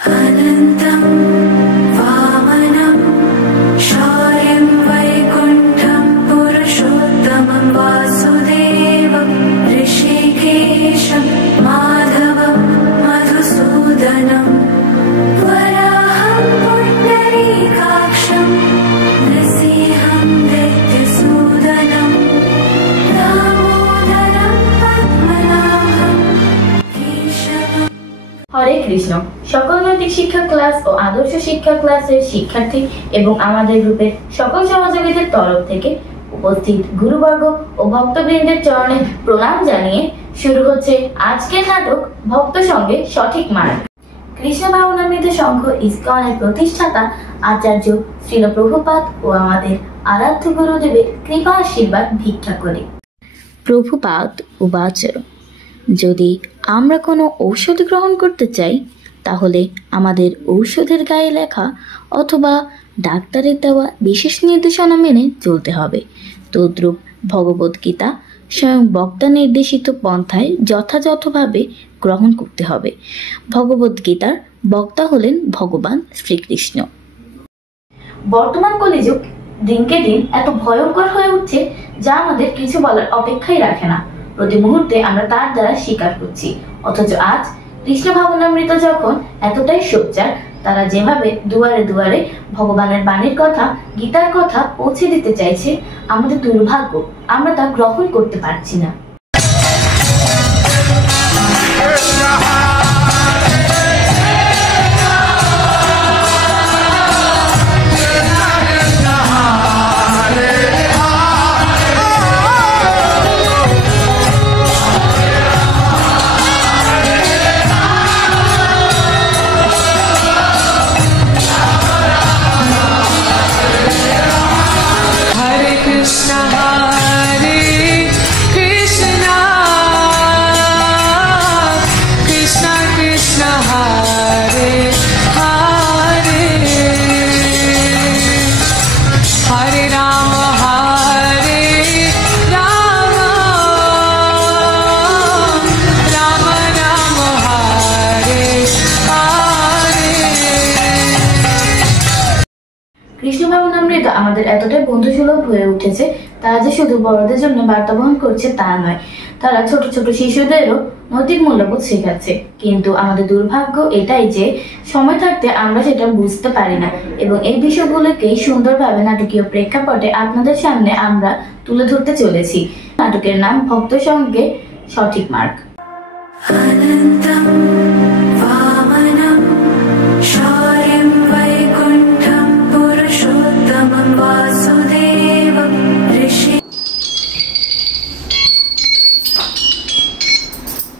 अनन्तं वामनं शौर्यं वैकुण्ठं पुरुषोत्तमं वासुदेवं ऋषिकेशं माधवं मधुसूदनं वराहं पुण्डरीकाक्षं नृसिंहं दैत्यसूदनं दामोदरं पद्मनाभं केशवम्। হরে কৃষ্ণ। সকল নৈতিক শিক্ষা ক্লাস ও আদর্শ শিক্ষা ক্লাসের শিক্ষার্থী এবং আমাদের গ্রুপের সকল সহযোগীদের তরফ থেকে উপস্থিত গুরুবর্গ ও ভক্তবৃন্দের চরণে প্রণাম জানিয়ে শুরু হচ্ছে আজকের নাটক ভক্ত সঙ্গে সঠিক মার্গ। কৃষ্ণ ভাবনামৃত সংঘ ইসকনের প্রতিষ্ঠাতা আচার্য শ্রীল প্রভুপাদ ও আমাদের আরাধ্য গুরুদেবের কৃপা আশীর্বাদ ভিক্ষা করি। প্রভুপাদ উবাচ, যদি আমরা কোনো ঔষধ গ্রহণ করতে চাই তাহলে আমাদের ঔষধের গায়ে লেখা অথবা ডাক্তারের দেওয়া বিশেষ নির্দেশনা মেনে চলতে হবে। তদ্রূপ ভগবদ্গীতা স্বয়ং বক্তা নির্দেশিত পন্থায় যথাযথভাবে গ্রহণ করতে হবে। ভগবদ্গীতার বক্তা হলেন ভগবান শ্রীকৃষ্ণ। বর্তমান কলিযুগ দিনকে দিন এত ভয়ঙ্কর হয়ে উঠছে যা আমাদের কিছু বলার অপেক্ষাই রাখে না। প্রতি মুহূর্তে আমরা তার দ্বারা স্বীকার করছি, অথচ আজ কৃষ্ণ ভাবনামৃত যখন এতটাই সোচ্চার, তারা যেভাবে দুয়ারে দুয়ারে ভগবানের বাণীর কথা, গীতার কথা পৌঁছে দিতে চাইছে, আমাদের দুর্ভাগ্য আমরা তা গ্রহণ করতে পারছি না। কৃষ্ণ ভাবনামৃত আমাদের এতটাই বন্ধুসুলভ হয়ে উঠেছে, তারা যে শুধু বড়দের জন্য বার্তা বহন করছে তা নয়, তারা ছোট ছোট শিশুদেরও নৈতিক মূল্যবোধ শেখাচ্ছে। কিন্তু আমাদের দুর্ভাগ্য এটাই যে সময় থাকতে আমরা সেটা বুঝতে পারি না, এবং এই বিষয়গুলোকেই সুন্দরভাবে নাটকীয় প্রেক্ষাপটে আপনাদের সামনে আমরা তুলে ধরতে চলেছি। নাটকের নাম ভক্ত সঙ্গে সঠিক মার্গ। अनन्तं वामनं शौर्यं वैकुण्ठं पुरुषोत्तमं वासुदेवं ऋषि।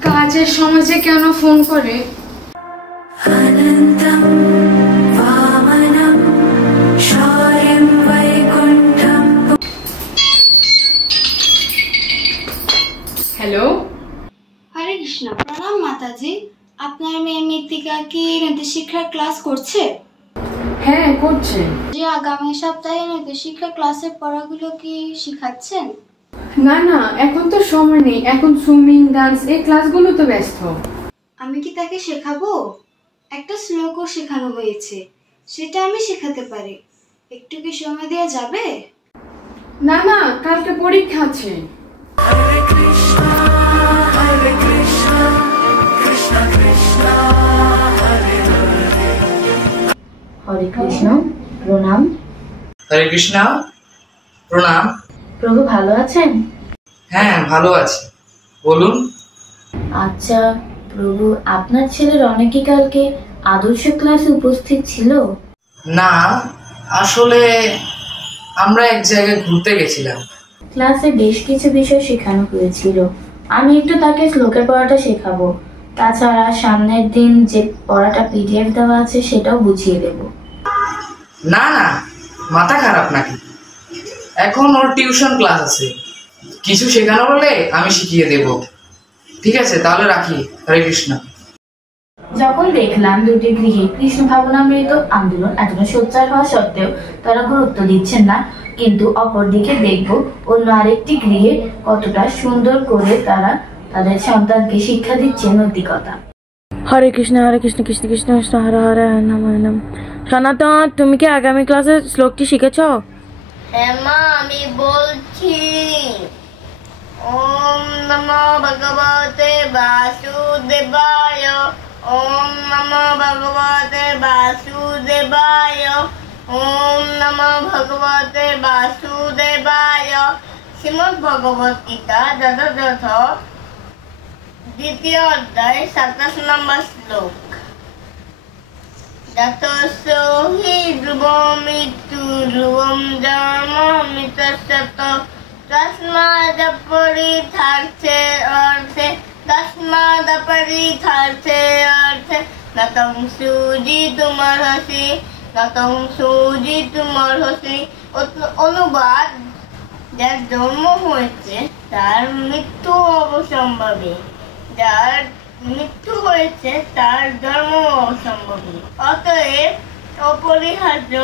কাজের সময় যে কেন ফোন করে? अनन्तं वामनं शौर्यं वैकुण्ठं। হ্যালো, হরে কৃষ্ণ। প্রণাম মাতাজি। আপনার মেয়ে মৃত্তিকা কি নৈতিক শিক্ষার ক্লাস করছে? হ্যাঁ করছে। যে আগামী সপ্তাহে নৈতিক শিক্ষা ক্লাসের পড়াগুলো কি শিখাচ্ছেন? না না, এখন তো সময় নেই, এখন সুইমিং, ডান্স এই ক্লাসগুলো তো ব্যস্ত। আমি কি তাকে শেখাবো? একটা শ্লোকও শেখানো হয়েছে, সেটা আমি শেখাতে পারি। একটু কি সময় দেওয়া যাবে? না না, কালকে পরীক্ষা আছে। हरे कृष्णा कृष्ण कृष्ण हरे हरे। হরে কৃষ্ণ। প্রণাম। হরে কৃষ্ণ। প্রণাম। প্রভু ভালো আছেন? হ্যাঁ ভালো আছি, বলুন। আচ্ছা প্রভু, আপনার ছেলের অনেকে কালকে আদর্শ ক্লাসে উপস্থিত ছিল? না, আসলে আমরা এক জায়গায় ঘুরতে গেছিলাম। ক্লাসে বেশ কিছু বিষয় শেখানো হয়েছিল, আমি একটু তাকে শ্লোকের পড়াটা শেখাবো। তাছাড়া সামনের দিন যে পড়াটা পিডিএফ দেওয়া আছে সেটাও বুঝিয়ে দেব। না না, মাথা খারাপ নাকি? এখন ওর টিউশন ক্লাস আছে, কিছু শেখানো হলে আমি শিখিয়ে দেব। ঠিক আছে, তাহলে রাখি। হরে কৃষ্ণ। যখন দেখলাম দুটি গৃহে কৃষ্ণ ভাবনামৃত আন্দোলন এতটা সোচ্চার হওয়া সত্ত্বেও তারা গুরুত্ব দিচ্ছেন না, কিন্তু অপরদিকে দেখব অন্য আরেকটি গৃহে কতটা সুন্দর করে তারা তাদের সন্তানকে শিক্ষা দিচ্ছে নৈতিকতা। হরে কৃষ্ণ কৃষ্ণ কৃষ্ণ কৃষ্ণ হরে হরে নম নম। সনাতন, তুমি কি আগামী ক্লাসে শ্লোকটি শিখেছো? হ্যাঁ মা, আমি বলছি। ওম নমো ভগবতে বাসুদেবায়, ওম নমো ভগবতে বাসুদেবায়, ওম নমো ভগবতে বাসুদেবায়। শ্রীমদ্ ভগবত গীতা যথাযথ দ্বিতীয় অধ্যায় 27 নম্বর শ্লোক। যতসো হি ধ্রুবম মৃত্যু ধ্রুবম জন্ম মৃতস্যত তস্মাদপরিথার্থে অর্থে তস্মাদপরিথার্থে অর্থে নতং সুজিতুমর্হসি নতং সুজিতুমর্হসি। অনুবাদ: যার জন্ম হয়েছে তার মৃত্যু অবসম্ভাবী, যার মৃত্যু হয়েছে তার জন্ম অসম্ভবী। অতএব অপরিহার্য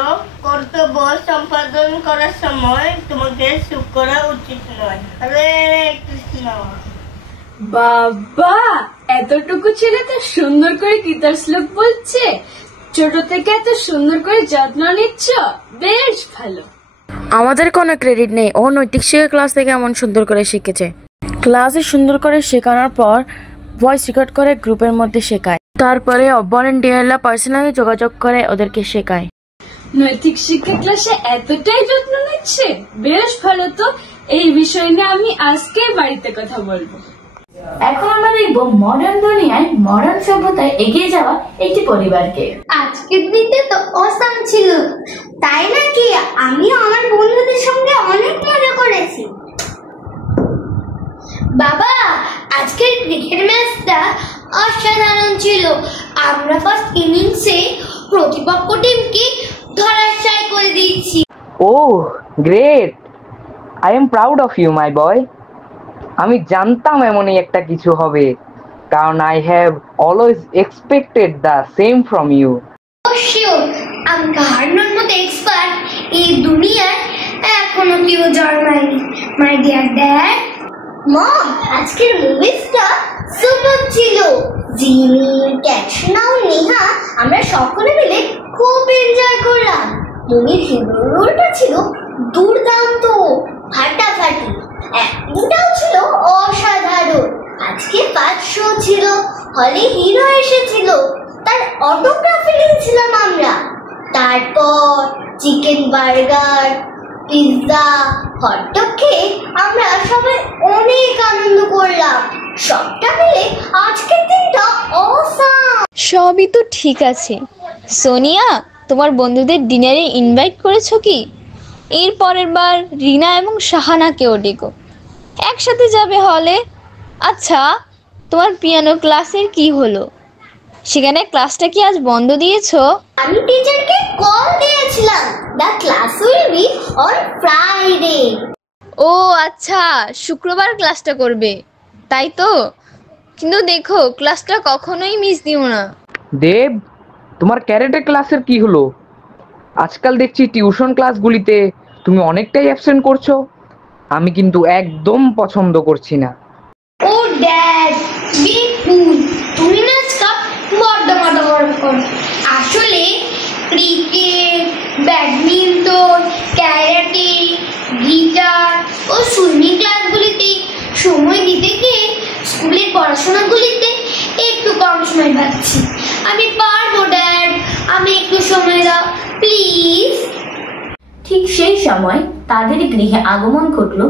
কর্তব্য সম্পাদন করার সময় তোমাকে সুখ করা উচিত নয়। হরে কৃষ্ণ। বাবা, এতটুকু ছেলে তো সুন্দর করে গীতার শ্লোক বলছে। ছোট থেকে এত সুন্দর করে যত্ন নিচ্ছ, বেশ ভালো। আমাদের কোনো ক্রেডিট নেই, ও নৈতিক শিক্ষা ক্লাস থেকে এমন সুন্দর করে শিখেছে। ক্লাসে সুন্দর করে শেখানোর পর ভয়েস রেকর্ড করে গ্রুপের মধ্যে শেখায়, তারপরে ভলেন্টিয়াররা পার্সোনালি যোগাযোগ করে ওদেরকে শেখায়। নৈতিক শিক্ষা ক্লাসে এতটাই যত্ন নিচ্ছে, বেশ ভালো। তো এই বিষয় নিয়ে আমি আজকে বাড়িতে কথা বলবো। এখন আমরা দেখবো মডার্ন দুনিয়ায় মডার্ন সভ্যতায় এগিয়ে যাওয়া একটি পরিবারকে। আজকের দিনটা তো অসাম ছিল, তাই নাকি? আমিও আমার বন্ধুদের সঙ্গে অনেক মজা করেছি। বাবা, আজকের ক্রিকেট ম্যাচটা অসাধারণ ছিল। আমরা ফার্স্ট ইনিংসে প্রতিপক্ষ টিমকে ধরাশায়ী করে দিয়েছি। Oh, great! I am proud of you, my boy. আমি জানতাম এমনই একটা কিছু হবে, কারণ I have always expected the same from you. Sure, আমি হারানোর মতো এক্সপার্ট এই দুনিয়ায় এখনো কেউ জন্মায়নি। মাই ডিয়ার ড্যাড, মম, আজকের মুভিটা সুপার ছিল। জিমি, ক্যাটরিনা ও নেহা আমরা সকলে মিলে খুব এনজয় করলাম। মুভির হিরো রোলটা ছিল দুর্দান্ত, ফাটাফাটি, অ্যাক্টিংটাও ছিল অসাধারণ। আজকে ফার্স্ট শো ছিল, হলে হিরো এসেছিল, তার অটোগ্রাফি নিয়েছিলাম আমরা। তারপর চিকেন বার্গার, পিৎজা, হটডগ খেয়ে আমরা সবাই অনেক আনন্দ করলাম। সবটা মিলে আজকের দিনটা অসাম। সবই তো ঠিক আছে। সোনিয়া, তোমার বন্ধুদের ডিনারে ইনভাইট করেছো কি? এর পরের বার রিনা এবং শাহানাকেও ডেকো, একসাথে যাবে হলে। আচ্ছা, তোমার পিয়ানো ক্লাসের কি হলো? সেখানে ক্লাসটা কি আজ বন্ধ দিয়েছো? আমি টিচারকে কল দিয়েছিলাম। The class will be on Friday. ও আচ্ছা, শুক্রবার ক্লাসটা করবে, তাই তো? কিন্তু দেখো, ক্লাসটা কখনোই মিস দিও না। দেব, তোমার ক্যারেটে ক্লাসের কি হলো? আজকাল দেখছি টিউশন ক্লাসগুলিতে তুমি অনেকটাই অ্যাবসেন্ট করছো। আমি কিন্তু একদম পছন্দ করছি না। ও ড্যাড, বি কুল। তুমি না আজকাল বড্ড মাতামাতি করো। আসলে ক্রিকেট, ব্যাডমিন্টন, ক্যারাটে, গিটার ও সুইমিং ক্লাসগুলিতে সময় দিতে গিয়ে স্কুলের পড়াশোনাগুলিতে একটু কম সময় পাচ্ছি। আমি পারবো ড্যাড, আমি একটু সময় দাও প্লিজ। ঠিক সেই সময় তাদের গৃহে আগমন ঘটল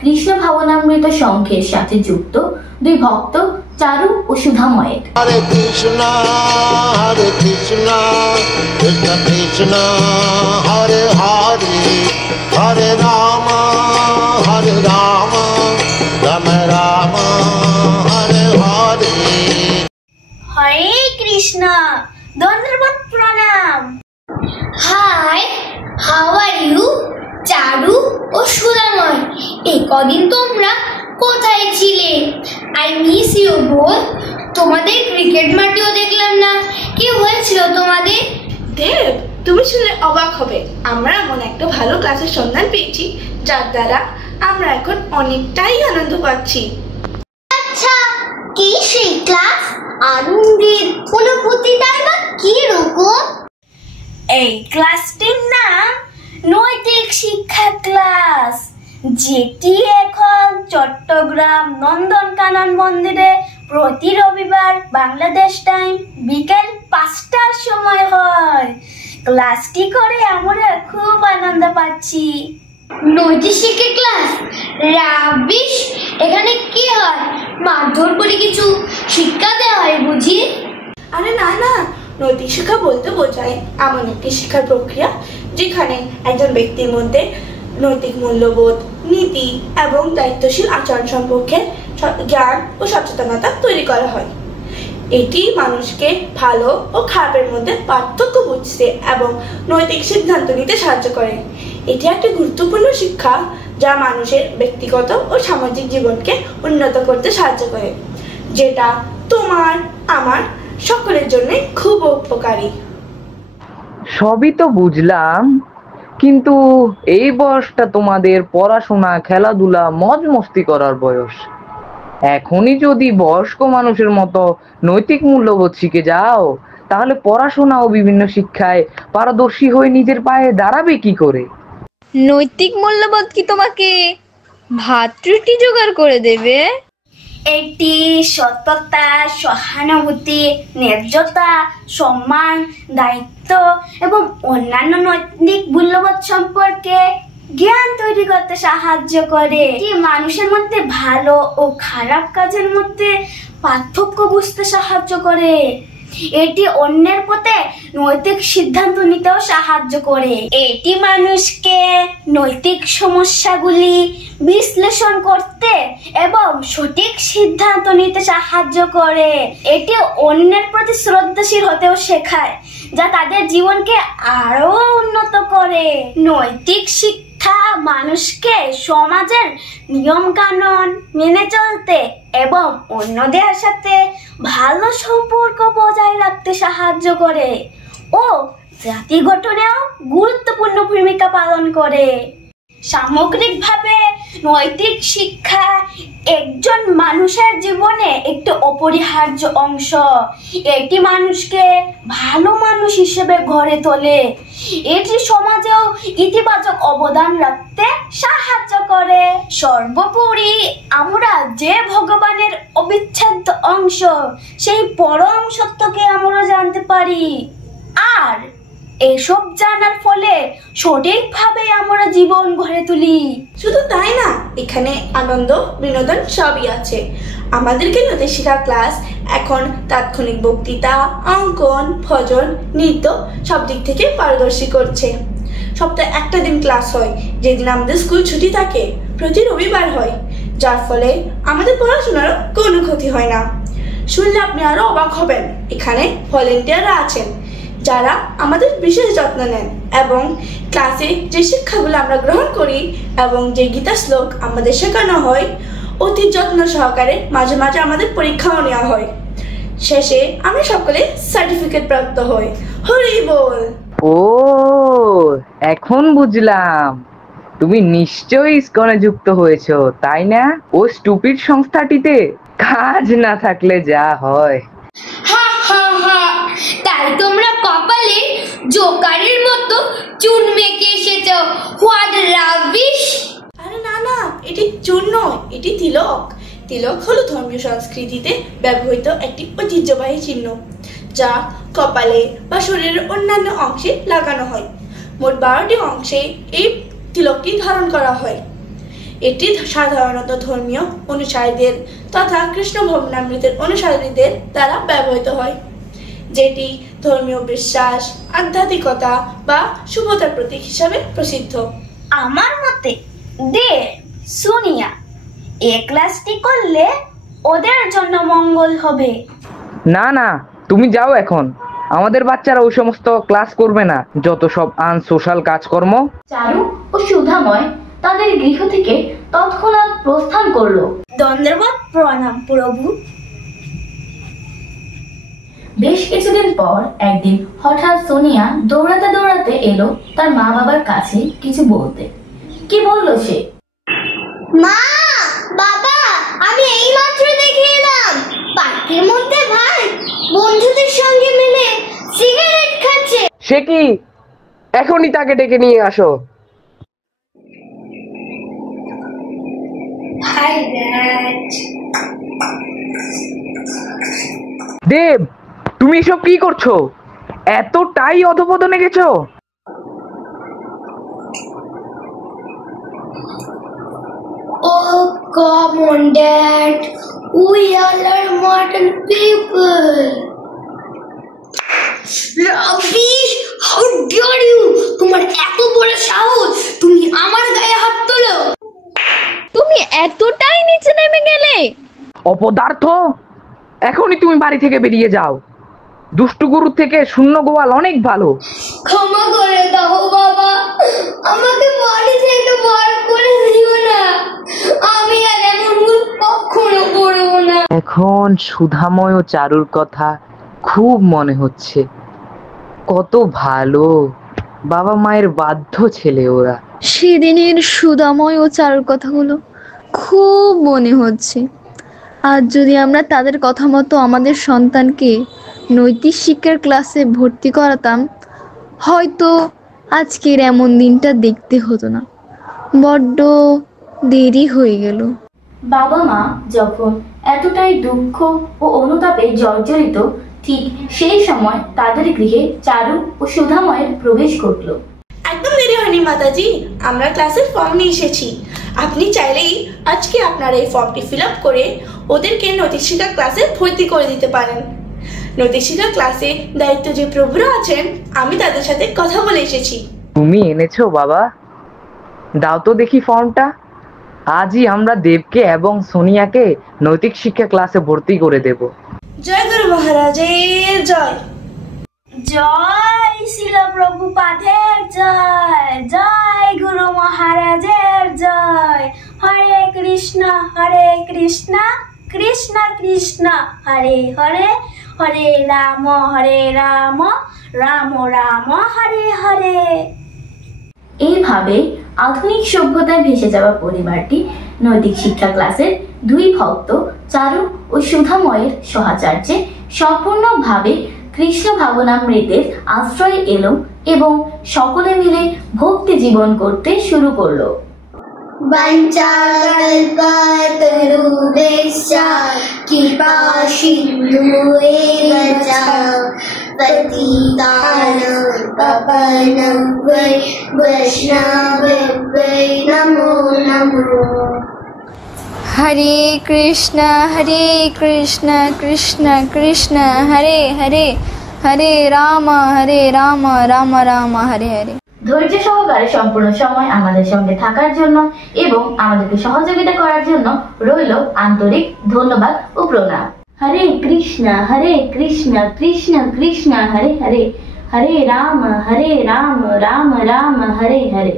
কৃষ্ণ ভাবনামৃত সংঘের সাথে যুক্ত দুই ভক্ত, চারু ও সুধাময়ের। Hare Krishna, Krishna Krishna, Hare Hare, Hare Rama, Rama Rama, Hare Hare। হরে কৃষ্ণ, ধন্যবাদ, প্রণাম। Hi, how are you Charu ও সুদাময়? এই কদিন তোমরা কোথায় ছিলে? I miss you both. তোমাদের ক্রিকেট মাঠেও দেখলাম না। কি হয়েছিল তোমাদের? দেব, তুমি শুনে অবাক হবে। আমরা এমন একটা ভালো ক্লাসের সন্ধান পেয়েছি, যার দ্বারা আমরা এখন অনেকটাই আনন্দ পাচ্ছি। আচ্ছা, কি সেই ক্লাস? আনন্দের অনুভূতিটা কি রকম? এই ক্লাসটির নাম নৈতিক শিক্ষা ক্লাস, যেটি এখন চট্টগ্রাম নন্দনকানন মন্দিরে প্রতি রবিবার বাংলাদেশ টাইম বিকেল 5টার সময় হয়। ক্লাসটি করে আমরা খুব আনন্দ পাচ্ছি। নৈতিক শিক্ষা ক্লাস? রাবিশ! এখানে কি হয়? মারধর করে কিছু শিক্ষা দেওয়া হয় বুঝি? আরে না না, নৈতিক শিক্ষা বলতে বোঝায় এমন একটি শিক্ষার প্রক্রিয়া যেখানে একজন ব্যক্তির মধ্যে নৈতিক মূল্যবোধ, নীতি এবং দায়িত্বশীল আচরণ সম্পর্কে জ্ঞান ও সচেতনতা তৈরি করা হয়। এটি মানুষকে ভালো ও খারাপের মধ্যে পার্থক্য বুঝতে এবং নৈতিক সিদ্ধান্ত নিতে সাহায্য করে। এটি একটি গুরুত্বপূর্ণ শিক্ষা যা মানুষের ব্যক্তিগত ও সামাজিক জীবনকে উন্নত করতে সাহায্য করে, যেটা তোমার আমার সকলের জন্য খুব উপকারী। সবই তো বুঝলাম, কিন্তু এই বয়সটা তোমাদের পড়াশোনা, খেলাধুলা, মজ মস্তি করার বয়স। এখনই যদি বয়স্ক মানুষের মতো নৈতিক মূল্যবোধ শিখে যাও, তাহলে পড়াশোনা ও বিভিন্ন শিক্ষায় পারদর্শী হয়ে নিজের পায়ে দাঁড়াবে কি করে? নৈতিক মূল্যবোধ কি তোমাকে ভাত রুটি জোগাড় করে দেবে? এটি সততা, সহানুভূতি, ন্যায্যতা, সম্মান, দায়িত্ব এবং অন্যান্য নৈতিক মূল্যবোধ সম্পর্কে জ্ঞান তৈরি করতে সাহায্য করে। এটি মানুষের মধ্যে ভালো ও খারাপ কাজের মধ্যে পার্থক্য বুঝতে সাহায্য করে। এটি অন্যের প্রতি নৈতিক সিদ্ধান্ত নিতেও সাহায্য করে। এটি মানুষকে নৈতিক সমস্যাগুলি বিশ্লেষণ করতে এবং সঠিক সিদ্ধান্ত নিতে সাহায্য করে। এটি অন্যের প্রতি শ্রদ্ধাশীল হতেও শেখায়, যা তাদের জীবনকে আরো উন্নত করে। নৈতিক শিক্ষা মানুষকে সমাজের নিয়ম কানুন মেনে চলতে এবং অন্যদের সাথে ভালো সম্পর্ক বজায় রাখতে সাহায্য করে ও জাতি গঠনেও গুরুত্বপূর্ণ ভূমিকা পালন করে। সামগ্রিকভাবে নৈতিক শিক্ষা একজন মানুষের জীবনে একটি অপরিহার্য অংশ। এটি মানুষকে ভালো মানুষ হিসেবে গড়ে তোলে। এটি সমাজেও ইতিবাচক অবদান রাখতে সাহায্য করে। সর্বোপরি আমরা যে ভগবানের অবিচ্ছেদ্য অংশ, সেই পরম সত্যকে আমরা জানতে পারি। আর এসব জানার ফলে সঠিকভাবে আমরা জীবন গড়ে তুলি। শুধু তাই না, এখানে আনন্দ, বিনোদন সবই আছে। আমাদেরকে নৈতিক শিক্ষা ক্লাস এখন তাৎক্ষণিক বক্তৃতা, অঙ্কন, ভজন, নৃত্য সব দিক থেকে পারদর্শী করছে। সপ্তাহে একটা দিন ক্লাস হয়, যেদিন আমাদের স্কুল ছুটি থাকে, প্রতি রবিবার হয়, যার ফলে আমাদের পড়াশোনারও কোনো ক্ষতি হয় না। শুনলে আপনি আরো অবাক হবেন, এখানে ভলেন্টিয়াররা আছেন যারা আমাদের বিশেষ যত্ন নেন এবং ক্লাসে যে শিক্ষাগুলো আমরা গ্রহণ করি এবং যে গীতা শ্লোক আমাদের শেখানো হয়, অতি যত্ন সহকারে মাঝে মাঝে আমাদের পরীক্ষাও নেওয়া হয়। শেষে আমরা সকলে সার্টিফিকেট প্রাপ্ত হই। হরি বল। ও, এখন বুঝলাম, তুমি নিশ্চয়ই ইসকনে যুক্ত হয়েছো, তাই না? ও স্টুপিড সংস্থাটিতে কাজ না থাকলে যা হয়। তাই তোমরা কপালে জোকারের মতো চুন মেখে এসেছো। What rubbish! আরে না না, এটি চুন নয়, এটি তিলক। তিলক হলো ধর্মীয় সংস্কৃতিতে ব্যবহৃত একটি ঐতিহ্যবাহী চিহ্ন, যা কপালে বা শরীরের অন্যান্য অংশে লাগানো হয়। মোট 12টি অংশে এই তিলকটি ধারণ করা হয়। এটি সাধারণত ধর্মীয় অনুসারীদের তথা কৃষ্ণ ভবনামৃতের অনুসারীদের দ্বারা ব্যবহৃত হয়, যেটি ধর্মীয় বিশ্বাস, আধ্যাত্মিকতা বা শুভতার প্রতীক হিসাবে প্রসিদ্ধ। আমার মতে দেব, সোনিয়া এই ক্লাসটি করলে ওদের জন্য মঙ্গল হবে। না না, তুমি যাও এখন। আমাদের বাচ্চারা ওই সমস্ত ক্লাস করবে না, যত সব আনসোশাল কাজকর্ম। চারু ও সুধাময় তাদের গৃহ থেকে তৎক্ষণাৎ প্রস্থান করলো। দণ্ডবত প্রণাম প্রভু। বেশ কিছুদিন পর একদিন হঠাৎ সোনিয়া দৌড়াতে দৌড়াতে এলো তার মা বাবার কাছে কিছু বলতে। কি বললো সে? মা, বাবা, আমি এইমাত্র দেখে এলাম পার্কের মধ্যে ভাই বন্ধুদের সঙ্গে মিলে সিগারেট খাচ্ছে। সে কি? এখনই তাকে ডেকে নিয়ে আসো। High dad. দেব, তুমি এসব কি করছো? এতটাই অধপতনে গেছো? Oh, come on, Dad. We all are modern people. Ravish, how dare you? তোমার এত বড় সাহস, তুমি আমার গায়ে হাত তোলো। তুমি এতটাই নিচে নেমে গেলে? অপদার্থ, এখনই তুমি বাড়ি থেকে বেরিয়ে যাও। দুষ্টু গুরুর থেকে শূন্য গোয়াল অনেক ভালো। ক্ষমা করে দাও বাবা, আমাকে বাড়ি থেকে বার করে দিও না। আমি আর এমন ভুল কখনো করব না। এখন সুধাময় ও চারুর কথা খুব মনে হচ্ছে। কত ভালো বাবা মায়ের বাধ্য ছেলে ওরা। সেদিনের সুদাময় ও চারুর কথাগুলো খুব মনে হচ্ছে। আজ যদি আমরা তাদের কথা মতো আমাদের সন্তানকে নৈতিক শিক্ষার ক্লাসে ভর্তি করাতাম, হয়তো আজকের এমন দিনটা দেখতে হতো না। বড্ড দেরি হয়ে গেল। বাবা মা যখন এতটাই দুঃখ ও অনুতাপে জর্জরিত, ঠিক সেই সময় তাদের গৃহে চারু ও সুধাময়ের প্রবেশ ঘটল। একদম দেরি হয়নি মাতাজি, আমরা ক্লাসের ফর্ম নিয়ে এসেছি। আপনি চাইলেই আজকে আপনার এই ফর্মটি ফিল আপ করে ওদেরকে নৈতিক শিক্ষা ক্লাসে ভর্তি করে দিতে পারেন। নৈতিক শিক্ষা ক্লাসে দায়িত্ব যে প্রভুরা আছেন, আমি তাদের সাথে কথা বলে এসেছি। তুমি এনেছো বাবা? দাও তো দেখি ফর্মটা। আজই আমরা দেবকে এবং সোনিয়াকে নৈতিক শিক্ষা ক্লাসে ভর্তি করে দেব। জয় গুরু মহারাজের জয়। জয় শিল প্রভুপাদের জয়, জয় গুরু মহারাজের জয়। হরে কৃষ্ণ কৃষ্ণ কৃষ্ণ হরে হরে, হরে রাম রাম রাম হরে হরে। এইভাবে আধুনিক সভ্যতায় ভেসে যাওয়া পরিবারটি নৈতিক শিক্ষা ক্লাসের দুই ভক্ত চারু ও সুধাময়ের সহচার্যে সম্পূর্ণভাবে কৃষ্ণ ভাবনামৃতের আশ্রয়ে এলো এবং সকলে মিলে ভক্তি জীবন করতে শুরু করলো। वञ्चाकल्पतरुभ्यश्च कृपासिन्धुभ्यश्च पतितानां पावनेभ्यो वैष्णवेभ्यो नमो नमः। हरे कृष्ण कृष्ण कृष्ण हरे हरे, हरे राम राम राम हरे हरे। ধৈর্য সহকারে সম্পূর্ণ সময় আমাদের সঙ্গে থাকার জন্য এবং আমাদেরকে সহযোগিতা করার জন্য রইল আন্তরিক ধন্যবাদ ও প্রণাম। হরে কৃষ্ণ কৃষ্ণ কৃষ্ণ হরে হরে, হরে রাম রাম রাম হরে হরে।